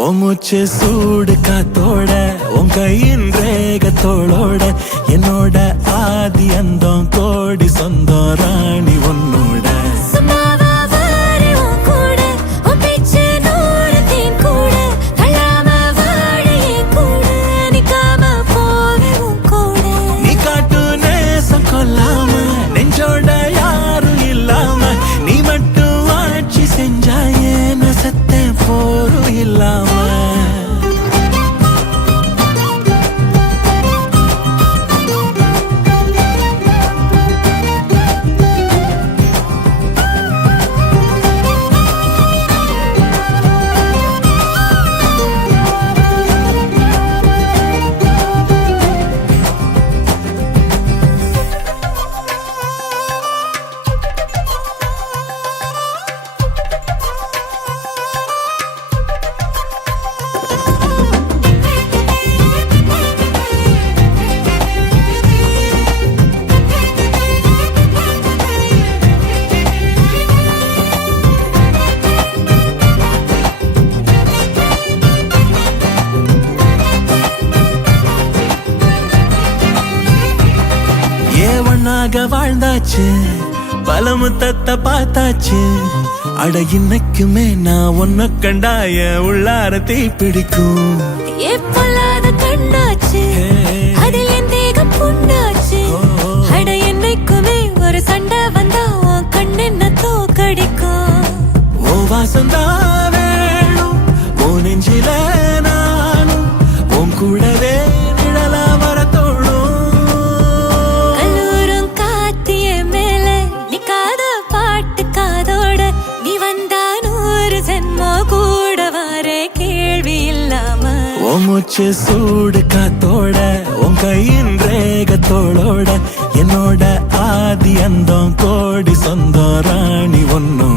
மூச்சு சூடு காத்தோட உன் கையின் ரேகத்தோளோட என்னோட ஆதி அந்தம் கோடி சொந்தம் ராணி உன்னோட நீ காட்டு நேசம் கொல்லாம நெஞ்சோட யாரும் இல்லாம நீ மட்டும் ஆட்சி செஞ்சாயே நசத்தேன் போரும் இல்லாம வாழ்ந்தாச்சு பல முத்தத்தை பார்த்தாச்சு அட இன்னைக்குமே நான் ஒன்ன கண்டாய உள்ளார தீ பிடிக்கும் கண்ணாச்சு அதில் என் தேகம் புண்ணாச்சு அட என்னைக்குமே ஒரு சண்டை வந்தா உன் கண்ணென்ன தோக்கடிக்கும் ஓ வாசந்தான் வேணும் ஓ நெஞ்சில நானும் உன் கூடவே நிழலா வர தோணும் மூச்சு சூடு காத்தோட உன் கையின் ரேகத்தோளோட என்னோட ஆதி அந்தம் கோடி சொந்தம் ராணி ஒன்னோட